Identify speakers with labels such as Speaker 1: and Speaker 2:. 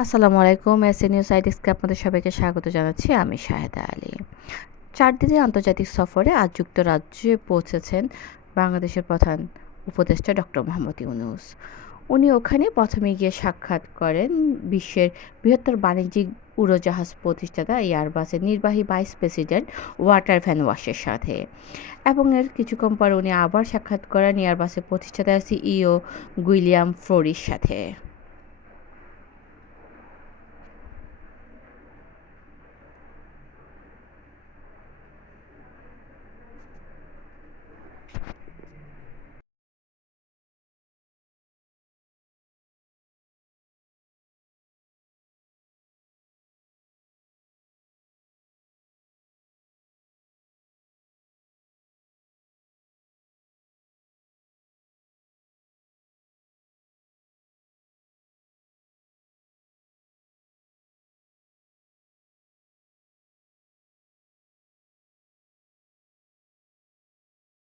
Speaker 1: আসসালামু আলাইকুম, S A news আইডিসকে আপনাদের সবাইকে স্বাগত জানাচ্ছি। আমি শাহেদা আলী। চার দিনের আন্তর্জাতিক সফরে আজ যুক্তরাজ্যে পৌঁছেছেন বাংলাদেশের প্রধান উপদেষ্টা ডক্টর মোহাম্মদ ইউনুস। উনি ওখানে প্রথমে গিয়ে সাক্ষাৎ করেন বিশ্বের বৃহত্তর বাণিজ্যিক উড়োজাহাজ প্রতিষ্ঠাতা এয়ারবাসের নির্বাহী ভাইস প্রেসিডেন্ট ওয়াটার ভ্যান ওয়াশের সাথে। এবং এর কিছুক্ষণ পর উনি আবার সাক্ষাৎ করেন এয়ারবাসের প্রতিষ্ঠাতা সিইও গুইলিয়াম ফ্লোরির সাথে।